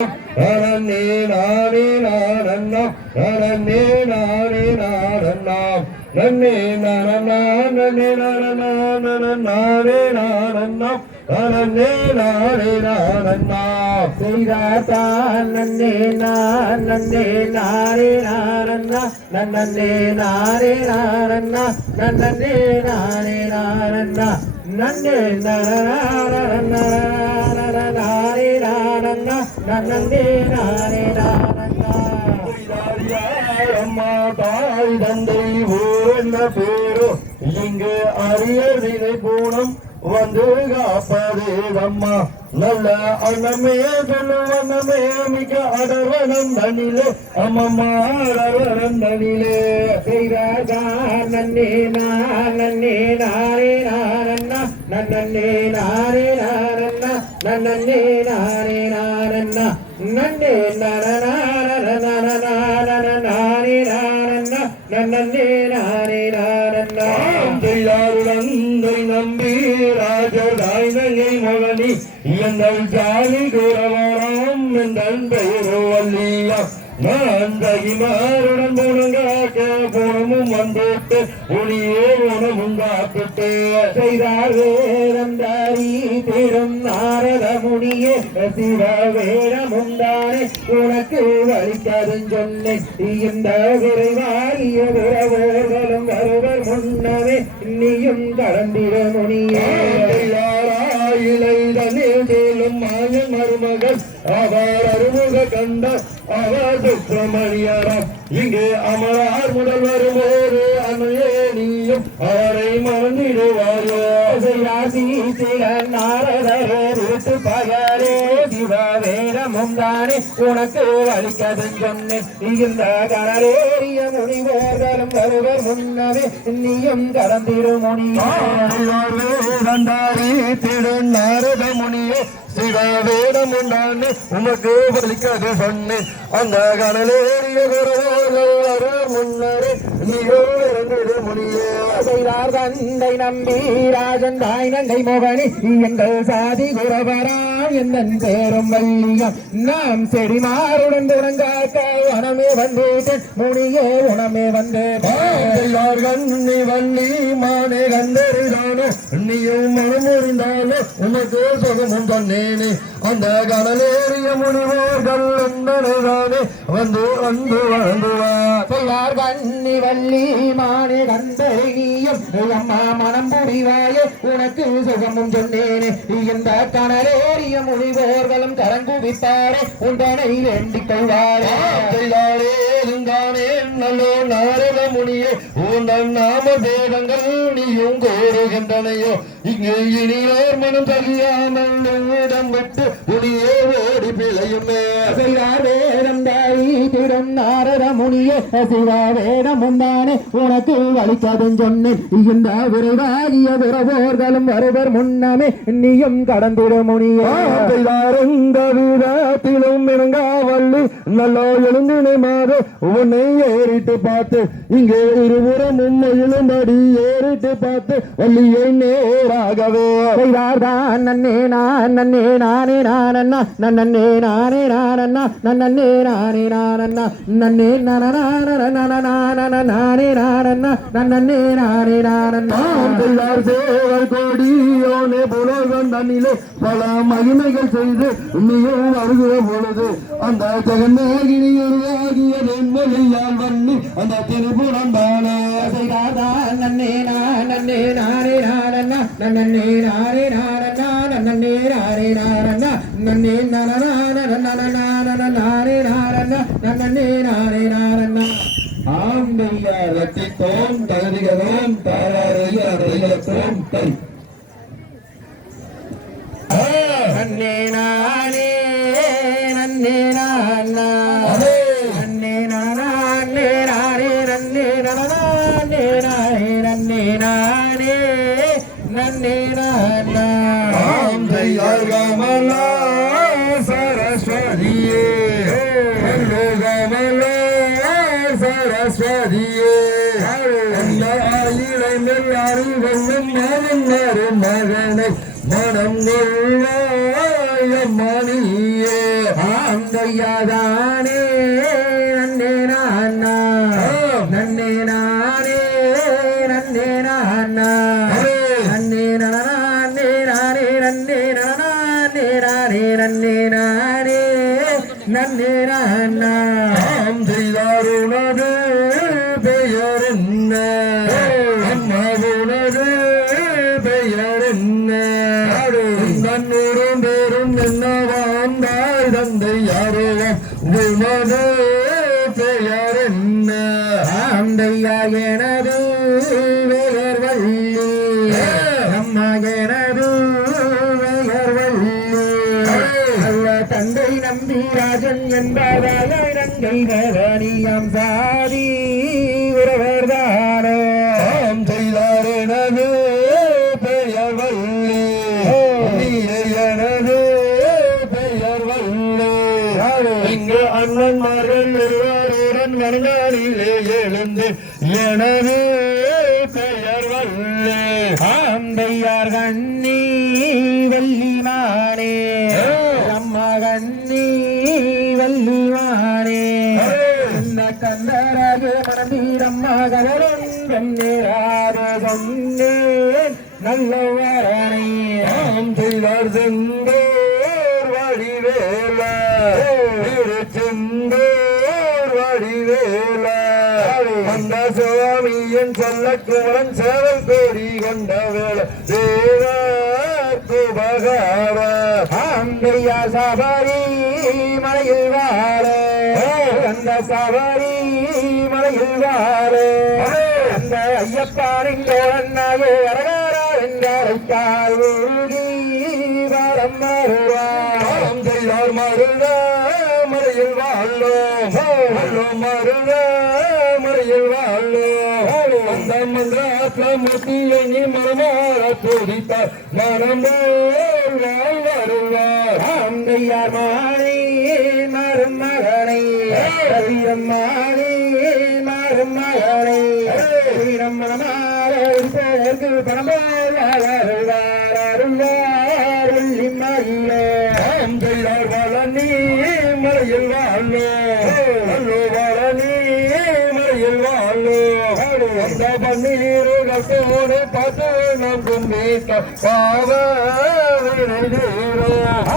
நன்னே நானே நானண்ணா நன்னே நானே நானண்ணா நன்னே நானண்ணா நன்னே நானண்ணா நானே நானண்ணா நன்னே நானே நானண்ணா செய்தாத்தா நன்னே நன்னே நானே நானண்ணா நன்னே நானே நானண்ணா நன்னே நானே நானண்ணா நன்னே நானண்ணா நானே நானண்ணா நன்னே நானே நானண்ணா அம்மா தாய் தந்தை ஊர்ந்த பேரோ இங்கு அரியதினை பூனம் வந்து காப்பதே அம்மா நல்ல அண்ணமே சொல்லுவண்ணமே மிக அடர்வனம் தனிலே அம்மம்மா அடர்வனம் தனிலே செய்தாதா நன்னே நானே நானண்ணா நன்னே நானே நானண்ணா நன்னே நானே நானண்ணா நன்னே நானே நானண்ணா நன்னே நானே நானண்ணா செய்தாருடந்தை நம்பி ராஜதாய்மையை மகனி எங்கள் ஜாலி குரவராம் எங்கள் பெயரோ வல்லியா நான் தகிமாருடன் முழங்காக்க புறமும் வந்துட்டு ஒளியே உணவும் காத்துட்டு செய்தார் வேறந்தாரி பெரும் நாரத முனியே சிவ வேடமுந்தானே உனக்கு வலிக்காதுன்னு சொன்னேன் இந்த விரைவாரிய விரவோர்களும் வருவர் முன்னவே நீயும் கடந்திட முனியே இளைதலும் மாயன் மருமகள் அவர் அருமுக கண்ட அவர் சுப்பிரமணியராம் இங்கே அமரார் முதல்வர் ஒரு அன்னையே நீயும் அவரை மறந்திடுவாயோ நாரதத்து பகரே சிவ வேடமும் தானே உனக்கு வலிக்கதுன்னு சொன்னேன் இந்த கடலேறிய முனிவோர்களும் வருவர் முன்னவே நீயும் கடந்திடு முனியாரி திரு நாரத முனியே சிவ வேடம் உண்டானே உனக்கு வலிக்கது சொன்னேன் அந்த கடலேறிய குரவோர்கள் முன்னரே நீயோ இறந்திடு முனியே செய்தார் தந்தை நம்பி ராஜன் தாய் நங்கை மோகனி எங்கள் சாதி குரவரா எந்தன் பேரும் வல்லியம் நாம் செடிமாருடன் துறங்காக்க உணமே வந்தேன் முனியே உணமே வந்தேன் நீ வள்ளி மானே கந்தரிதானோ நீயும் மனம் இருந்தாலோ உனக்கு சுகமும் சொன்னேனே அந்த கடலேறிய முனிவோர்கள் என்பனதானே வந்து வந்து வாழ்ந்துவார் கண்ணி வள்ளி மானே கந்தரியும் அம்மா மனம் புரிவாயே உனக்கு சுகமும் சொன்னேனே இந்த கடலேறிய முனிவோர்களும் கரங்குவித்தாரே உண்டனை வேண்டிக் கொள்வாரே நல்லோ நாரத முனியே உன் நாம வேதங்கள் நீயும் கோருகின்றனையோ இங்கு இனியோர் மனம் தகியாமல் இடம் விட்டு முனியே ஓடி பிழையுமே வேதம் தாயி திறம் நாரத முனியே சிவா வேடம் உண்டானே உனக்கு வலிக்கதுன்னு சொன்னேன் இந்த விரைவாகிய விரவோர்களும் வருவர் முன்னமே நீயும் கடந்திட முனியே விதத்திலும் இறங்காவல்லி நல்லோ எழுந்தினை மாறு உன்னை ஏறிட்டு பார்த்து இங்கே இருபுறம் உண்மையிலும் அடி ஏறிட்டு பார்த்து வள்ளியை நேராகவே நன்னே நானே நானண்ணா நன்னே நானே நானண்ணா நன்னே நானே நானண்ணா நன்னே நானே நானண்ணா நன்னே நானே நானண்ணா சேவர் கோடியோனே புலோகம் தண்ணிலே பல மகிமைகள் செய்து நீயும் வருகிற பொழுது அந்த ஜெகநாயகினி உருவாகிய வெண்மொழியால் வண்ணி அந்த திருப்புறம் தானே நன்னே நானே நானண்ணா நன்னே நானே நானண்ணா நன்னே நானே நானண்ணா நன்னே நானே நானண்ணா நன்னே நானே நானண்ணா ஆம்பில்லோம் தகுதிகளும் தாராரையும் தை நன்னே நானே நன்னே நானா நன்னே நானே நானே நன்னே நானே நானே நன்னே நானே நன்னே நானா கமலா சரஸ்வதியே கமலா சரஸ்வதியே ஆயிலை நெல்லாரி வெள்ளம் மகனை மனம் மணியே தையாதானே நன்னே நானா நன்னே நானே நன்னே நானா நன்னே நானே நானே நன்னே நானே நானே நன்னே நானே நன்னே நானா செய்தாருனது பெயர் என்ன அம்மாவுனது பெயர் என்ன நன்னூரும் பேரும் என்ன வாழ்ந்தாய் தந்தை யாரோவம் உனது பெயர் என்ன ஆந்தையா எனது வேயர் வள்ளி அம்மா எனது வேயர் வள்ளி அல்ல தந்தை நம்பி ராஜன் என்பதால் இறங்கை வேதனியம் சாதி உறவர்தானோ செய்தார் எனது பெயர் வள்ளி எனது பெயர் வள்ளி இங்கு அண்ணன்மார்கள் இருவருடன் வணங்கானிலே எழுந்து எனது பெயர் வள்ளி ஆந்தையார் கண்ணி வள்ளிமானே அம்மா கண்ணி வள்ளிமானே இந்த கந்தராக மனதீரம்மா கவரும் நேராத சொன்னேன் நல்லவரணை செய்தார் செந்தோர் வடிவேல செந்தோர் வடிவேல அந்த சுவாமியின் சொல்ல குமரன் சேவல் கோரி கொண்ட வேள தேவ குபகார ஆந்தையா சபரி மலையில் வாழ அந்த சபரி மலையில் வாழ அந்த ஐயப்பாரின் தோழனாகே அரகாரா என்றழைத்தால் ஊகி வரம் வருவார் செய்தார் மருத மறையில் வாழோம் மருத மறையில் வாழோம் அந்த மந்திராத்ம மூர்த்தியை நீ மனமாற துடித்தார் மனமோல் வருவார் ஆந்தையார் மாணி மரும் மகனை கவிரம் மாணி மரும் மகனை வீரம் மனமாறு பணமார் அருள்வார் அருள்வார் வெள்ளி மயிலே செய்தார் வளனி மறையில் வாழோ வளனி மறையில் வாழோ அந்த பன்னீர்கள் போடு பார்த்து நாம் கும்பிட்ட பாவ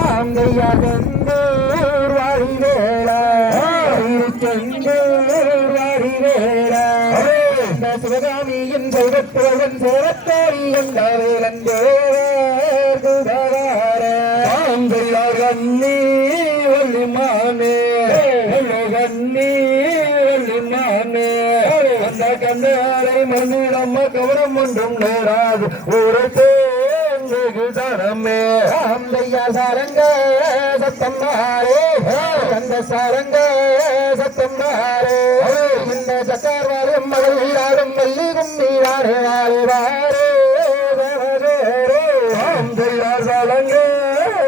ஆந்தையார் செந்தூர் வாரி வேளா செந்தூர் வாரி வேளா இந்த சிவகாமியின் சௌரத்துவன் சோரத்தோரி என்ற வேலன் ஆந்தையார் கண்ணி வள்ளிமானே கண்ணி வள்ளிமானே அந்த கண்ணாரை மண்ணிடம் கவனம் ஒன்றும் நேராது ஊரத்தே தரமே ஆந்தையா சாரங்க சத்தம் மாறே அந்த சாரங்க சத்தம் மாறே இந்த சக்கார்வாரும் மகள் வீராடும் மல்லி கும்மீராரே வாரே வாரே ஆந்தையார் சாலங்க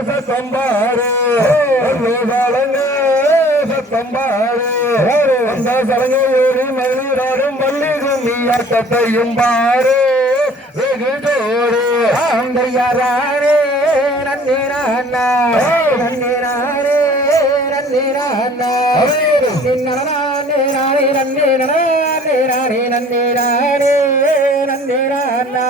சத்தம்பாரு சாலங்க சத்தம்பாரு அந்த சலங்கை ஏறி மல்லிராடும் மல்லி கும்மியாட்டத்தையும் பாரு வெகு ஜோரு ஆந்தையாரே நன்னே நானா நன்னே நானே நன்னே நானா நானே நானே நன்னே நானே நானே நன்னே நானே நன்னே நானா